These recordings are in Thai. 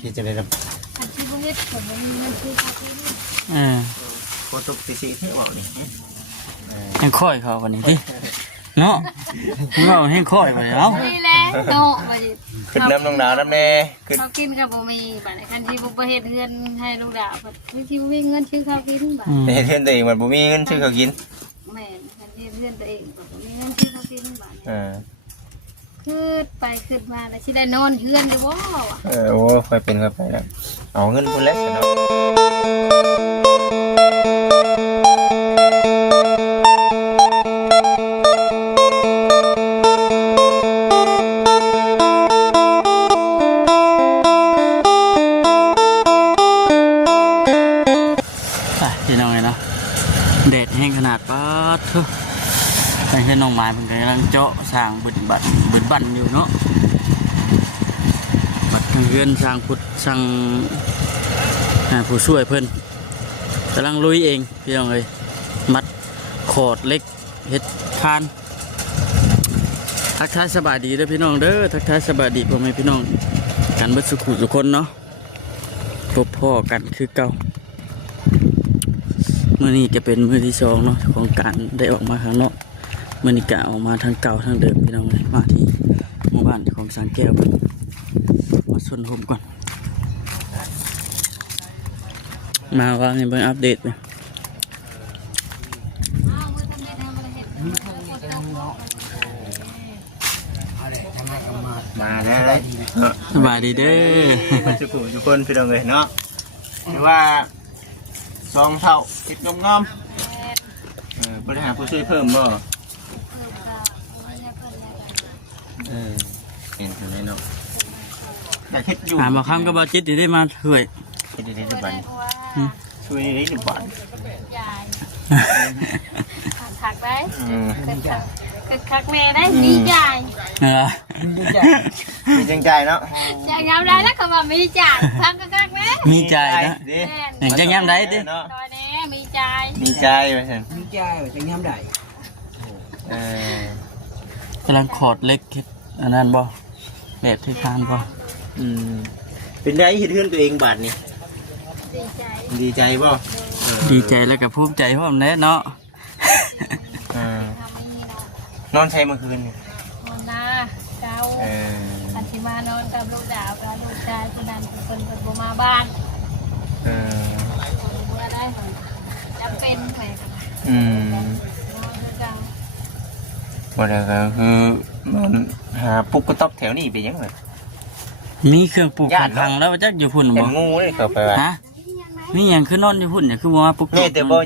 ที่จะได้รับอันที่บ่เฮ็ดผมมันคือเขาที่นี่พอตกสีเที่ยวนี่ให้ค่อยเขาวันนี้ดิเนาะเราให้ค่อยไปเนาะนี่แหละเนาะบ่ดิขึ้นน้ำลงดาวน้ำแน่ขึ้นเขากินก็บ่มีบัดนี้คันที่บ่เฮ็ดเฮือนให้ลูกดาวบัดคือที่บ่มีเงินซื้อข้าวกินบัดเฮ็ดเฮือนตัวเองมันบ่มีเงินซื้อข้าวกินแม่นคันที่เฮือนตัวเองก็บ่มีเงินซื้อข้าวกินบัดคือไปขึ้นมาแล้วสิได้นอนเฮือนอยู่บ่โอ้ค่อยเป็นค่อยไปแล้วเอาเงินพุ่นแล้วเนาะพี่น้องเลยเนาะเด็ดแห้งขนาดป๊าดทุกไม่ใช่น้องไม้เป็นกำลังเจาะสร้างบึดบั่นอยู่เนาะบัดเพื่อนสร้างพุทธสร้างผู้ช่วยเพื่อนกำลังลุยเองพี่น้องเลยมัดขอดเล็กเห็ดทานทักทายสบายดีเด้อพี่น้องเด้อทักทายสบายดีพ่อแม่พี่น้องกันเบิดสุขุทุกคนเนาะพบพ่อกันคือเก่าเมื่อนี้จะเป็นมื้อที่สองเนาะของการได้ออกมาข้างนอกเมื่อนี้กะออกมาทางเก่าทางเดิมพี่น้องเลยมาที่หมู่บ้านของสังแก้วกันมาส่วนผมก่อนมาว่าให้เบิ่งอัปเดตเลยมาแล้วสบายดีเด้อมาสุขุทุกคนพี่น้องเลยเนาะแต่ว่าสองเท่าคิดงอมบริหารผู้ช่วยเพิ่มบ่เห็นไหมเนาะอยากคิดอยู่หาบ่คำก็บ่จิตได้มาช่วยคิดได้ทุกวันช่วยได้ทุกวันถักได้คักแม่ได้มีใจมีจังใจเนาะจะงามได้แล้วก็ว่ามีใจทำคักแม่มีใจนะอย่างจะงามได้ดิตอนนี้มีใจไปเถอะมีใจจะงามได้กำลังขอดเล็กอันนั้นบ่แบบที่ทานบ่เป็นได้เห็นเพื่อนตัวเองบาดนี่ดีใจบ่ดีใจแล้วก็ภูมิใจพร้อมแน่เนาะนอนใช้เมื่อคืนนอนนาเจ้าอันที่มานอนกับลูกดาวกับลูกชายคนนั้นคนบ่มาบ้านบ่ได้จำเป็นไปวันนี้ก็คือมันหาปุ๊กกระต๊อบแถวนี้ไปยังไงมีเครื่องปลูกพังแล้วจักอยู่พุ่นบ่งูเลยเข้าไปว่าฮะนี่ยังคือนอนอยู่พุ่นเนี่ยคือว่าปุ๊กเนี่ยเต๋อบ่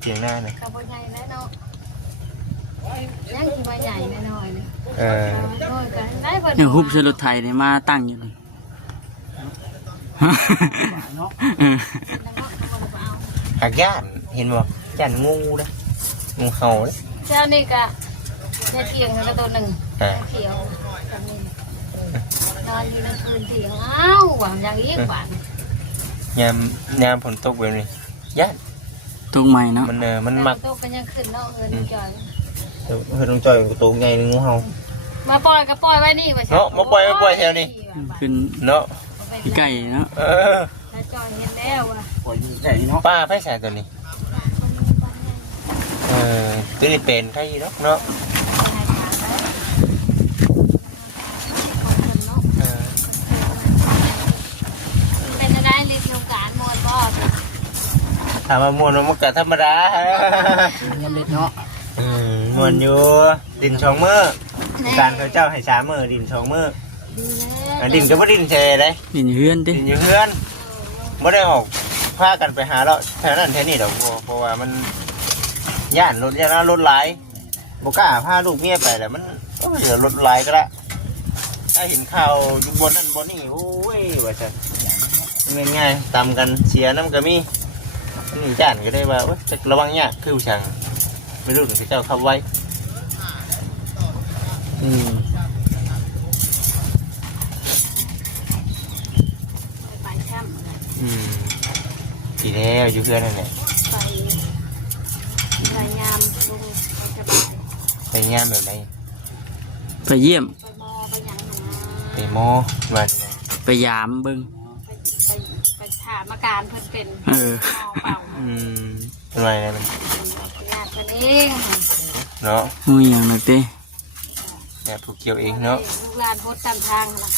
เสียงหน้าเลยกับบ่ใหญ่แล้วเนาะยังสิบ่ใหญ่แน่นอนเนี่ยฮุบเชลไทยเนี่ยมาตั้งอยู่นี่หักย่านเห็นบ่ย่านงูนะงูเห่าเลยเจ้านี่ก็เนี่ยเถียงแล้วตัวหนึ่งเขียวแบบนี้นอนอยู่ในคืนเถียงอ้าวหวังอย่างนี้หวังยามฝนตกแบบนี้ย่านตกใหม่เนาะมันมักตกกันยังขึ้นเนาะเงินจอยต้องจอยกับตัวใหญ่งูเห่ามาปล่อยก็ปล่อยไว้นี่เนาะมาปล่อยแถวนี้ขึ้นเนาะไก่เนาะแล้วจอยเห็นแล้วว่ะปล่อยใหญ่เนาะป้าไฟฉายตัวนี้ตัวนี้เป็นใครเนาะเป็นอะไรรีวิวการมวยบอสถามว่ามวยมันก็ธรรมดายังเล็กเนาะมวยอยู่ดินช่องมือการเขาเจ้าให้3 มื้อดินช่องมือดินก็ไม่ดินแช่เลยดินเฮือนดิดินอยู่เฮือนไม่ได้ออกพากันไปหาเราแถวนั้นแถวนี้ดอกเพราะว่ามันย่านรถไหลบุกล้าพาลูกเมียไปแหละมันเหลือรถไหลก็ละถ้าเห็นข่าวอยู่บนนั่นบนนี่โอ้ยว่าจะง่ายๆตามกันเสียน้ำกระมี่นี่ย่านก็ได้ว่าจะระวังเนี่ยคือช่างไม่รู้ถึงเจ้าขับไว้ทีแล้วอยู่เพื่อนนั่นแหละไปงามแบบไหนไปเยี่ยมไปมอไปยัง ไปหมอวัน ไปยามเบิ่ง ไปถามอาการเพิ่นเป็น เออ หมอเป่า เป็นไรเนี่ยมัน ญาติเพิ่นเอง เนาะ หูหยังน่ะติ แกผูกเกี่ยวเองเนาะ ลูกหลานโพสต์ตามทางล่ะ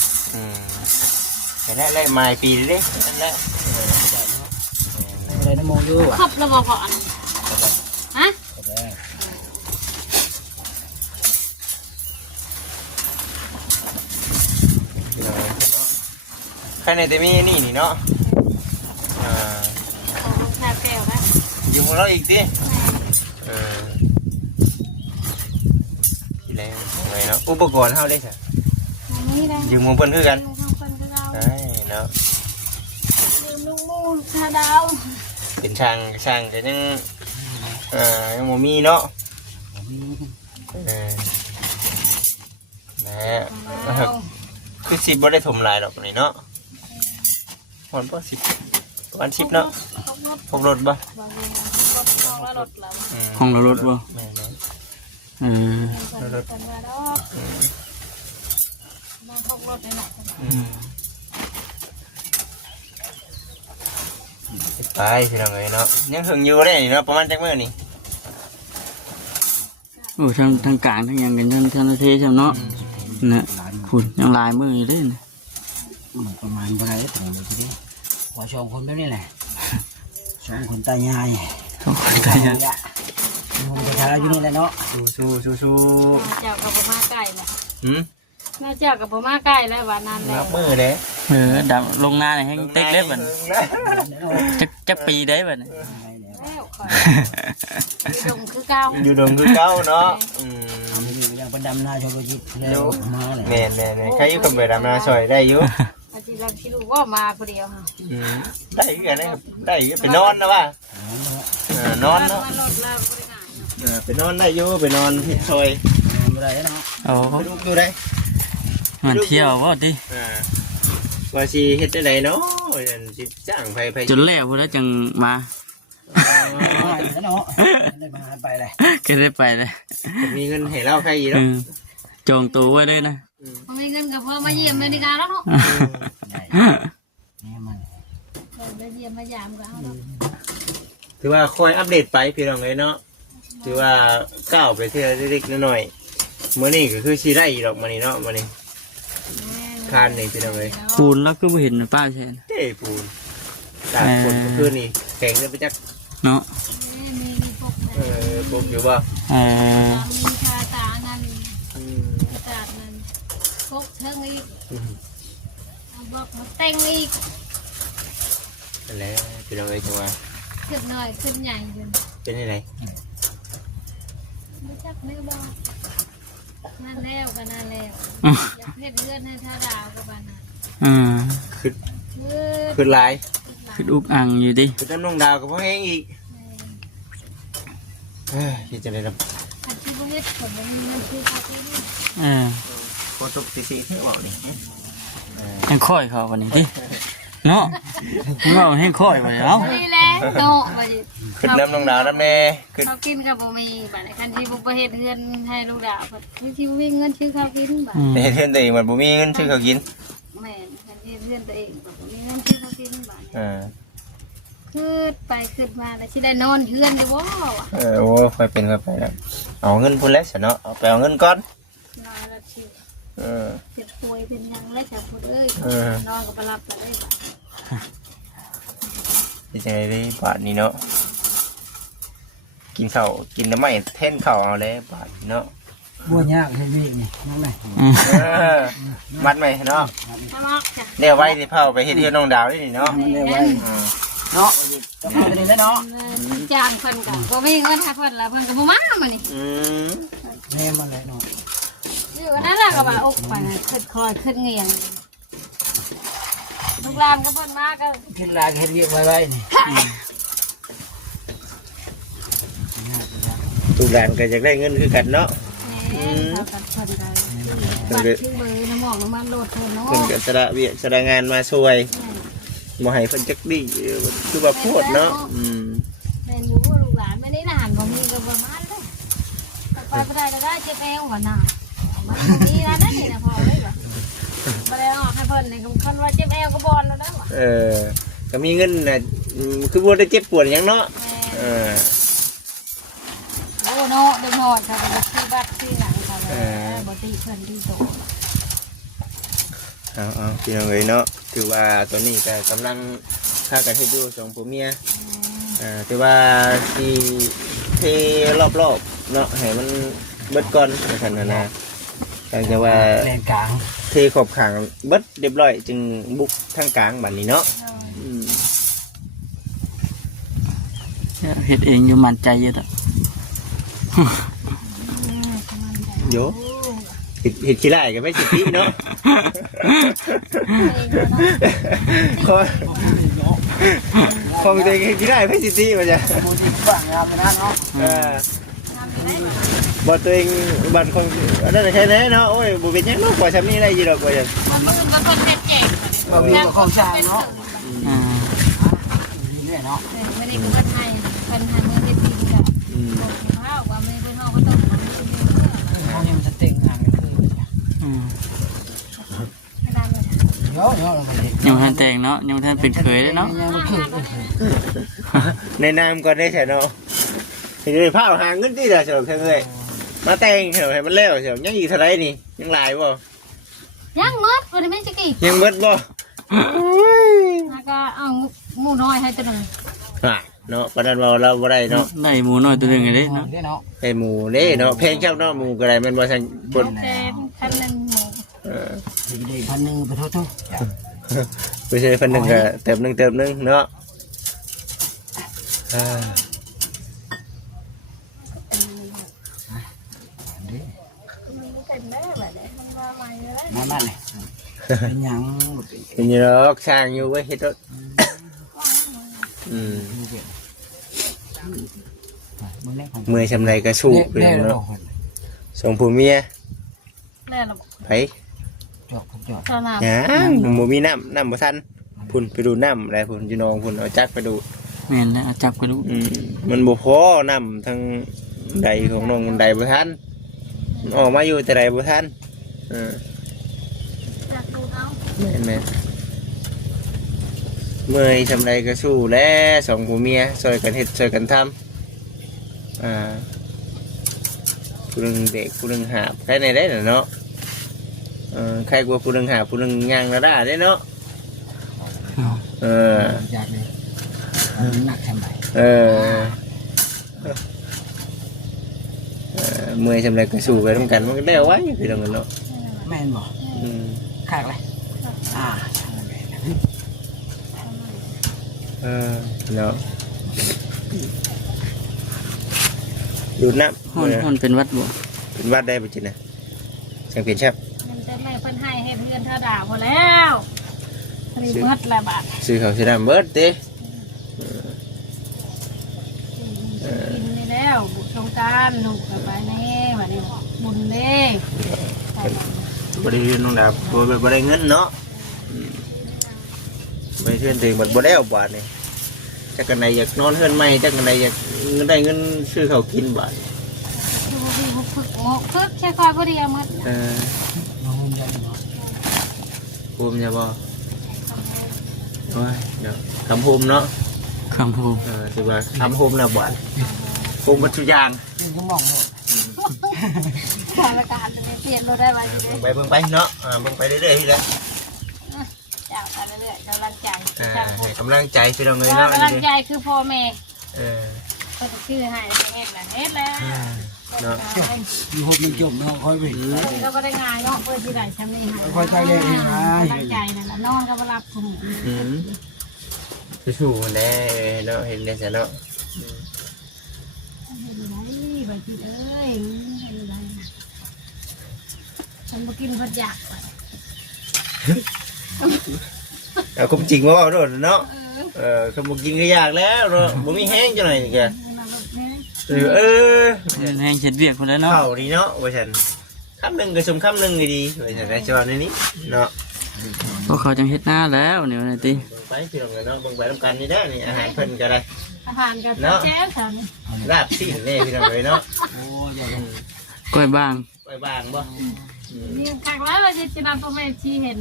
แต่แรกมาปีเด้นั่นแหละ อะไรน้ำโมยู่อ่ะ ครบแล้วบ่ก่อนฮะ ใครในแต่มีนี่เนาะ เอาลูกชาแก้วนะ อยู่มือเราอีกดิที่ไรอะไรเนาะอุปกรณ์เท่าได้ใช่ อันนี้ได้ อยู่มือเพิ่นคือกัน ลูกทางเพิ่นคือเรา ใช่เนาะ ลืมลูกมูลูกชาดาว เป็นช่างแต่ยังยังโมมีเนาะนะ เอา คือสิบบ่ได้ถมลายหรอกนี่เนาะมันบ่10ประมาณ10เนาะพบรถบ่ ห้องเรารถบ่ แม่น เออ ไปสิน้องเอ้ยเนาะยังหึงอยู่ได้นี่เนาะประมาณจักมื้อนี่ โอ้ทางกลางทางหยังกันทางประเทศใช่เนาะน่ะคุณยังลายมืออยู่เด้น่ะ ประมาณเท่าไหร่ถึงเลยทีเดียวหัวชองคนแบบนี้แหละชองคนตายาย เขาคนกันยัง มันจะทาอยู่นี่แหละเนาะ สู้ เจ้ากับพ่อมาใกล้แล้ว หืม เจ้ากับพ่อมาใกล้แล้ววันนั้นแล้ นั ว บมือเด้ เออดำลงหน้าเนี่ยให้เต็กเล็บบัดจักปีได้บัดน่ะ แล้วข่อยดงคือเก่า อยู่ดงคือเก่าเนาะ ทำอยู่ยังประดำนาชลจิตแล้วมาเลย แม่นใครอยู่กับไปดำนาซอยได้อยู่ อาจารย์คิดว่ามาคนเดียวค่ะ ได้คือกันนะครับได้ไปนอนนะว่านอนเนาะ รถเราบริหาร ไปนอนได้อยู่ไปนอนที่ซอย อะไรเนาะ โอ้ ไปดูอยู่ได้ มันเที่ยวบ่ติ ว่าสิเฮ็ดได้ไดเนาะสิจ้างไป จนแล้วพุ่นแล้วจังมา เนาะได้มาไปเลย ก็ได้ไปเลย มีเงินให้เราใครอีก เอ เนาะ อจองตัวไว้เลยนะ ไม่เงินกับพ่อมาเยี่ยมเลยดีกันแล้วเนาะ นี่มัน มาเยี่ยมมายามกันเอาเนาะ ถือว่าคอยอัปเดตไปพี่น้องเลยเนาะถือว่าก้าวไปเท่าเล็กๆน้อยๆมื้อนี้ก็คือสิได้อีดอกมื้อนี้เนาะมื้อนี้คานนี่พี่น้องเลย ปูนแล้วก็บ่เห็นป้าใช่ไหม เจ้ปูนตากฝนก็คือนี่แข็งเลยไปจัก เนาะ มีพวก ปลูกอยู่บ่ มีชาตานั่นตาดนั่นพวกเทิงอีกบอกมาแต่งอีก นั่นแหละพี่น้องเลยจังว่า ขึ้นหน่อยขึ้นใหญ่ขึ้น เป็นยังไง ไม่จักเนื้อบ้างนั่นแล้วก็นั่นแล้วอยากเฮ็ดเลื่อนให้ท่าดาวกับบ้านนั้น ขึ้นลาย คืออุกอังอยู่ดิ ขึ้นน้ำนองดาวกับพ่อแห้งอีกที่จะได้รับ อันที่พวกเฮ็ดผลมันคือเขาที่นี่ พอตกสีเที่ยวนี่ ยังค่อยเขาวันนี้ดิเนาะเนาะให้ค่อยไปเอ้า นี่แหละโนาะบัดนี้ ขึ้นน้ำนองดาวน้ำแน่ขึ้น เขากินกับบ่มีบัดนี้คันที่บ่เฮ็ดเฮือนให้ลูกดาวบัดคือที่บ่มีเงินซื้อข้าวกินบัด เห็นเพื่อนตัวเองมันบ่มีเงินซื้อเขากิน แม่นคันที่เฮือนตัวเองบ่มีเงินซื้อข้าวกินบัดขึ้นไปขึ้นมาแล้วสิได้นอนเฮือนอยู่บ่วะ โอ้ค่อยเป็นค่อยไปแล้วเอาเงินพุ่นแล้วเนาะเอาไปเอาเงินก่อน นอนแล้วสิ เออ เจ็บป่วยเป็นหยังแล้วจะพูดเอ้ยนอนก็บ่หลับเลยบัด ที่จะได้บาทนี้เนาะกินข้าวกินน้ำไม่เท่นข้าวเอาเลยบาทเนาะ บัวยากให้วิ่งนี่นั่นไง มัดไหมเนาะ ถ้ามักจ้ะ เดี๋ยวไว้ที่เผาไปเฮ็ดเที่ยวน้องดาวนี่เนาะ มันเร็วไว้เนาะจะมาไปเลยเนาะ จ้างเพิ่นก็บ่มีเงินให้เพิ่นแล้วเพิ่นก็บ่มามื้อนี้ แม่มันเลยเนาะ อยู่นั่นล่ะก็ว่าอกไปขึ้นคอยขึ้นเงียงลูกหลานก็เพิ่นมาก็ ขึ้นลายเห็นเรียกไว้นี่ ทุกด่านก็อยากได้เงินคือกันเนาะ เขากันเพิ่นได้บัตรที่มือน้ำหมอกน้ำมันโลดเพิ่นเนาะ เพิ่นก็สละเวียสละงานมาช่วยบ่ให้เพิ่นจักดีคือว่าโพดเนาะ แม่นอยู่ลูกหลานไม่ได้นานบ่มีก็ประมาณเลยไปบ่ได้ก็ได้เจ็บแอวว่าน่ะมันมีร้านนั้นนี่นะพอเลยบ่ นี่ก็คันว่าเจ็บแอวก็บอลแล้วนะว่ะ ก็มีเงินน่ะคือบ่ได้เจ็บปวดหยังเนาะโอ้เนาะเด็กน้อยค่ะก็ซื้อบัตรซื้อหนังค่ะบ่ตีเพิ่นที่โตเอาพี่น้องเอ้ยเนาะถือว่าตอนนี้ก็กำลังพากันเฮ็ดอยู่สองผัวเมียถือว่าสิเทรอบๆเนาะให้มันเบิดก่อนว่าซั่นน่ะแต่ว่า เลนกลาง เทขอบข้างเบิดเรียบร้อยจึงบุกทางกลางบัดนี้เนาะเฮ็ดเองอยู่มั่นใจอยู่ดอก โยเห็ดขี้ไล่กันไม่สิทธิเนาะคงจะเห็ดขี้ไล่ไม่สิทธิมันจะ ผู้ที่บ้างงามไปนั่นเนาะ บอตัวเองบันคงนั่นแค่ไหนเนาะโอ้ยบุเป็นยังเนาะกว่าฉันนี่ได้ยี่ดอกกว่าฉัน มันก็คนเจ็บเจ็บ บ่มีของชางเนาะเรื่อยเนาะ ไม่ได้ก็ให้เพิ่นให้เมื่อเฮ็ดจริงก็บอกข้าวว่าไม่เพิ่นเฮาก็ต้องทำจริง เขาเนี่ยมันจะเต็งงานกันคือ ไม่ได้เลย เยอะเยอะเลย ยังบ่ทันแต่งเนาะยังบ่ทันเป็นเคยเลยเนาะ ยังบ่คือ ในนามก่อนได้ใช่เนาะเห็นเลยผ้าหางเงินที่เดียวเฉยเลยมาแต่งเฉยให้มันเลี้ยวเฉยยังอีกเท่าไรนี่ยังลายบ่ ยังมดวันนี้ไม่จะกี่ ยังเบิดบ่ แล้วก็เอาหมูน้อยให้ตัวนึง เนาะประเด็นเราบ่ได้เนาะ ได้หมูน้อยตัวหนึงเด้เนาะ เนาะ ไอหมูเด้เนาะเพลงเจ้าเนาะหมูก็ได้มันบ่สั่งบน แกงคันนึงหมู เด็กพันหนึ่งไปเท่าทุก ไปใช้พันหนึ่งก็เติมหนึ่งเนาะมาบ้านเลยเป็นยัง เป็นยังหรอกสร้างอยู่ไว้เฮ็ดรถเมื่อยชำไรก็สู้ไปเนาะส่งผู้เมีย แน่ละ ไป จบจบ ตอนนั้น ยังบ่มีน้ำบ่ทันพุ่นไปดูน้ำอะไรพุ่นอยู่นองพุ่นเอาจักไปดู แม่นแล้วเอาจับไปดู มันบ่พอน้ำทางใดของน้องมันใดบ่ทันมันออกมาอยู่แต่ใดบ่ทันอยากดูเอา แม่นเมื่อยชำไรก็สู้แล้วสองผัวเมียช่วยกันเฮ็ดช่วยกันทำผู้หนึงเด็กผู้หนึงหาบใครในได้เนาะใครกลัวผู้หนึงหาบผู้หนึงย่างระด้าได้เนาะอยากเลยหนักทำไมเมื่อยชำไรก็สู้ไปทำกันมันก็ได้ไว้พี่น้องกันเนาะ แม่นบอกขากเลยเนาะดูดน้ำ มันเป็นวัดบ่ เป็นวัดได้ปะจินะสังเกตชับ มันจะแม่เพิ่นให้เพื่อนเธอด่าพอแล้วรีบเบิดละบาท ซื้อเขาซื้อน้ำเบิดเด้ กินนี่แล้วบุญสงการลูกกับไปแน่มาเนี่ยบุญเด้ บริเวณน้องดาบบ่ได้เงินเนาะไปเทื่อนถึงบัดบ่ได้เอาบาทนี่จักกันใดอยากนอนเฮือนใหม่จักกันใดอยากได้เงินซื้อเขากินบาท ฝึกใช้คอยพอดีเอาหมด ภูมิจะบ่โอ้ยเดี๋ยวคำภูมิเนาะ คำพูด ถือว่าคำภูมิแล้วบาทภูมิปัจจุบัน ยังมองเลย สถานการณ์เปลี่ยนรถได้ไว้อยู่เลย เบิ่งไปเนาะเบิ่งไปเรื่อยๆที่ละ จากไปเรื่อยๆกำลังใจ ให้กำลังใจพี่น้องเลย ก เนาะ ำลังใจคือพ่อแม่ เออ ก็จะชื่อให้แม่ละเฮ็ดแล้ว เนาะ มีหกมันจบเนาะค่อยไป เราก็ได้งานเนาะเพื่อที่ไหนทำนี่ให้ ค่อยใจเย็นนะ ตั้งใจนั่นแหละนอนก็มารับคุณ สู้แน่เนาะเห็นได้ซะเนาะ เห็นไหมใบกินเอ้ยเห็นไหมฉันมากินพัดยาก เอาความจริงมาบอกด้วยเนาะขโมยกินก็ยากแล้วเนาะบ่มีแห้งจังหน่อยนี่แกแห้งเช็ดเวียกคนแล้วเนาะ เผาดีเนาะว่าฉันคำหนึ่งก็สมคำหนึ่งดีว่าฉันได้ชอบในนี้เนาะ พวกเขาจังเฮ็ดหน้าแล้วเนี่ยนะติ ไปพี่น้องเนาะเบิ่งไปทำกันนี่ได้นี่อาหารเพิ่นก็ได้ อาหารกับแจ๊สค่ะ ลาบสิ้นนี่พี่น้องเลยเนาะ โอ้ย ก้อยบ้าง ไปบางบ่ เลี้ยงคักแล้วเราจะนำตัวแม่ชีเห็น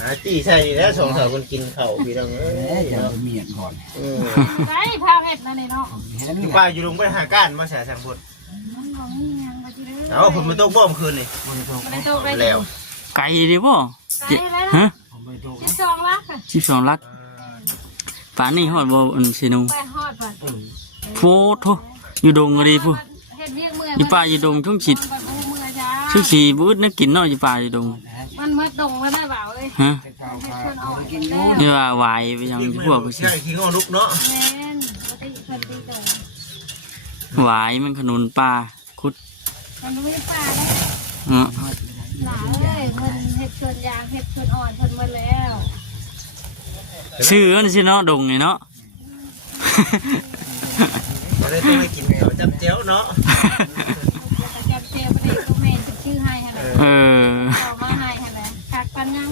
หาตีใช่ดีแล้วสองสาวคนกินข้าวพี่น้องเอ้ เอ๊ะ ย จะ เนาะ เมียนก่อน ไรพาเห็ดนั่นเนาะ เห็น อยู่ นี่ ป่าอยู่ลุงไปหาก้านมาแสสังพด มันบอกนี่ยังมาทีเดียว เอาผมมาตกบ่อมคืนนี่ ผมไม่ถูก ไม่ได้โตไป แล้ว ไก่ดิบ่ ไกลแล้ว ฮะ ผมไม่ถูก 12 ลัก 12ลักป่านนี้ฮอดบ่อันสิหนู ไปฮอดป่ะ โฟโทอยู่ดงอะไรผู้ เห็ดเรียกเมื่อ อยู่ป่าอยู่ดงช่วงฉิด เมื่อจ้า ช่วงฉีบูดนึกกินเนาะอยู่ป่าอยู่ดง มันมืดดงแล้วได้เปล่าเอ้ย ฮะ แต่ข้าว เห็ด ข้าว เพิ่นออก กิน แล้ ยู ว นี่ว่าหวายไปยังพวก ใช่ขี้งอลุกเนาะ แม่นปกติเพิ่นตีดง หวายมันขนุนปลาคุด มันไม่ป่าแล้ว เนาะ หนาเอ้ยเพิ่นเห็ดเพิ่นยางเห็ดเพิ่นอ่อนเพิ่นหมดแล้ว ชื่อนั่นสิเนาะดงนี่เนาะ เราได้ต้องไปกินข้าวจับเจ้าเนาะ แกมเจลไม่ได้ตัวแม่ชื่อให้ฮะนะ เออ เอามาให้ฮะนะคักปันยัง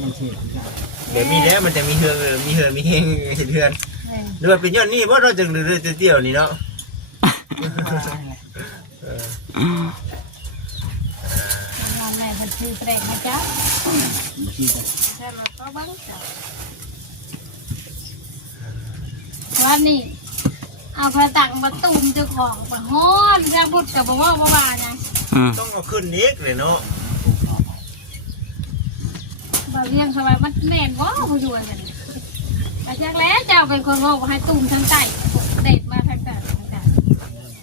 ยังเชื่อ เดี๋ยวมีแล้วมันจะมีเฮือนมีเฮือนมีเฮงเห็นเฮือน แม่น หรือว่าเป็นยอดนี่เพราะเราจึงเรือเตี้ยวนี่เนาะ น้องแม่เพิ่นชื่อเปรกนะจ๊ะ ที่จะ แต่เราก็บังจ้ะวันนี้เอาพระตังมาตุ่มเจ้าของมาฮ้อนจะบุดกับบ่ว่าบ่ว่าไง อืม ต้องเอาขึ้นนิกเลยเนาะ บ่เลี้ยงสบายมันแม่นบ่ผู้อยู่กันแต่จักแล้วเจ้าเป็นคนบอกว่าให้ตุ่มทั้งใต้เด็ดมาทางใต้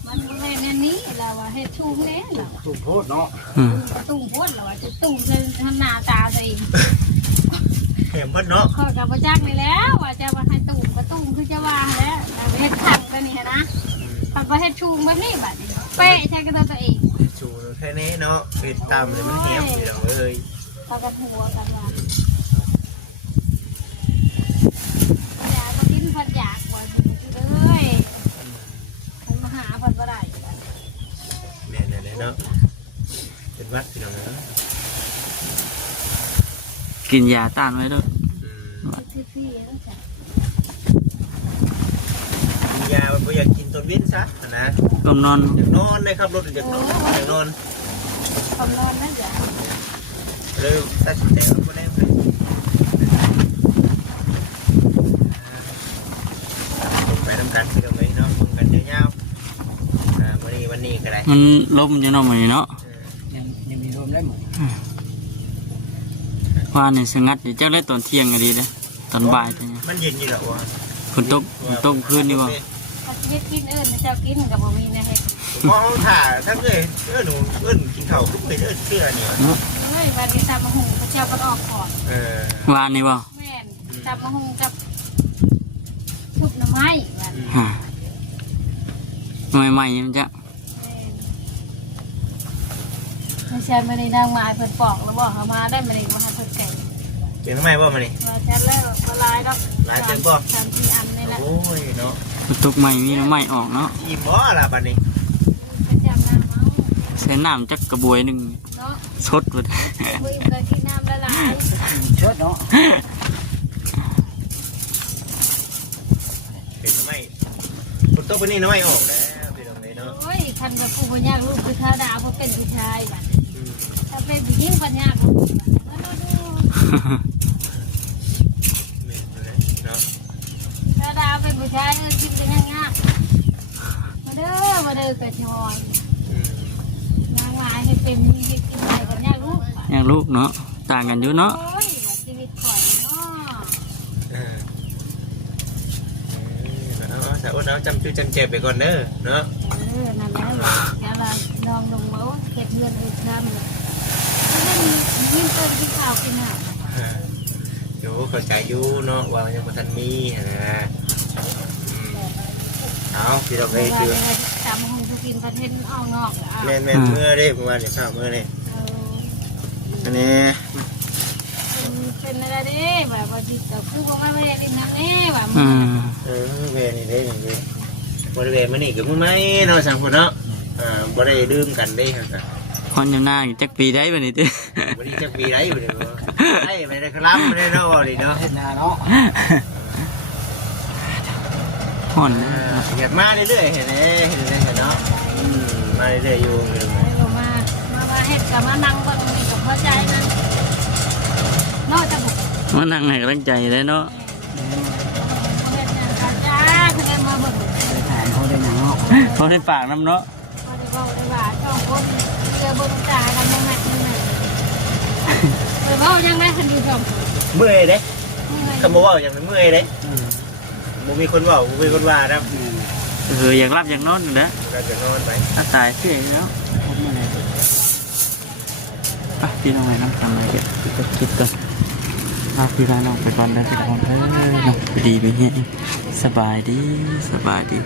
มันบ่แม่นแน่นี้เราว่าเฮ็ดชูงแน่เรา ถูกโทษเนาะ อืม ตุ่มโพดเราว่าจะตุ่มจนทำหน้าตาตัวเอง เห็นเพิ่นเนาะ ข้อยกับบ่จักนี่แล้วว่าจะมาให้ตุ่มก็ตุ่มคือจะว่าแล้วเฮ็ดขังกันนี่นะปัดบ่เฮ็ดชูงแบบนี้บัดนี้เป๊ะใช่กับตัวเอง ชูแค่นี้เนาะเป็นตามเลยมันเหี้ยมพี่น้องเอ้ย พากันหัวกันว่าอยากมากินผัดอยากกว่าเลยมันมาหาผัดบ่ได้ เนี่ยเนาะเป็นวัดพี่น้องเนาะ กินยาต้านไว้ด้วย พี่ๆแล้วจ้ะ กินยาบ่อยากกินต้นเว้นซะนะ ก็นอน อยากนอนเลยครับรถอยากนอนอยากนอน คำนอนนะจ๊ะ เลยตัดสินใจเอาบ่ได้เลยไปทำการพี่น้องเอ้ยเนาะมึงกันยาวๆวันนี้ก็ได้ มันล้มอยู่เนาะมื้อนี้เนาะ ยังมีรวมได้หมด ว่านี่สงัดอยู่จักได้ตอนเที่ยงก็ดีเด้อตอนบ่ายจัง มันเย็นอยู่แล้ววะ ฝนตกคืนนี่บ่ ผัดเฮ็ดกินเจ้ากินกับบ่มีนะเฮ็ด มองถ่าทั้งเลยหนูกินข้าวทุกเป็นเชื่อเนี่ย เฮ้ยวันนี้ตำมะฮุงพระเจ้าก็ออกก่อน ว่านี่บ่ แม่นตำมะฮุงกับชุบหน่อไม้วัน ฮะใหม่ๆมันจะ ไม่ใช่มาในนางไม้เพิ่นปอกแล้วบอกเอามาได้มาในว่าให้เพิ่นแก่ เก่งทำไมว่ามันนี่ ว่าฉันแล้วละลายดอก ลายเต็มบ่ 3-4อันนี่แหละ โอ้ยเนาะ ฝนตกใหม่มีน้ำใหม่ออกเนาะ อิ่มบ่ล่ะบัดนี้ พระเจ้าน้ำเอา ใส่น้ำจักกระบวยหนึง เนาะ สดหมด มือก็กินน้ำละลาย เชิดเนาะ เป็นทำไมฝนตกวันนี้น้อยออกแล้วเป็นตรงไหนเนาะ โอ้ยคันแบบกูบ่อยากลูกผู้ชายดาบ่เป็นผู้ชายบัดถ้าเป็นผู้หญิงปัญญาบ่มาดู เนาะ ถ้าดาเป็นผู้ชายกินกันง่ายๆมาเด้อกระชอนนางไม้ให้เป็นให้กินได้กันยากลูก อย่างลูกเนาะต่างกันอยู่เนาะ โอ้ยชีวิตข่อยเนาะ เอาสาวอ้นเอาจำชื่อจำเจ็บไปก่อนเด้อเนาะ นั่นแหละแกละลองลงมาเก็บเงินเอ็ดทำเลยไม่ยิ่งเติมที่ข่าวกินอ่ะ อยู่เข้าใจอยู่เนาะว่ายังบ่ทันมีนะเอาพี่เราไป ว่า คือ เลยตามห้องจะกินประเทศออกนอกแล้ว แม่นเมื่อเด้เมื่อวานเนี่ยข้าวเมื่อเนี่ยอันนี้ เป็นอะไรดิแบบว่าจิตแต่คือว่าไม่ได้ดินน้ำนี่แบบ อืม เวนี่ได้อย่างนี้บริเวณมันนี่ก็มึงไหมเนาะสังคนเนาะบ่ได้ดื่มกันได้ครับ คนยำหน้าอยู่จักปีได้บัดนี้ติ วันนี้จะปีไรบ่ได้บ่ได้ไม่ได้ครับไม่ได้เนาะบ่ได้เนาะ เห็นหน้าเนาะ ห่อนนะ อยากมาเรื่อยๆเห็นไหมเนาะมาเรื่อยๆอยู่ มาให้ เฮ็ดกับมานั่งเบิ่งนี่กับพอใจนะนอกจากบุก มานั่งให้กำลังใจได้เนาะ เฮ็ดงานการจ้าคือได้มาเบิ่ง ไปถามเขาได้หนังเนาะ เขาให้ฝากน้ำเนาะ มาได้เว้าได้ว่าจ้องคนเจอเบิ่งจ่ายกันบ่แม่นยังไงไปเว้ายังได้คันอยู่ชม เมื่อยเด้คำว่าอย่างเมื่อยเด้บ่มีคนเว้าบ่มีคนว่านะ อยากรับอยากนอนอยู่แล้ว ก็จะนอนไป ตายเสียแล้วพี่น้องไงน้ำตาไหลกันคิดก่อนพี่น้องไปก่อนได้ทุกคนเนาะดีไปเฮียสบายดี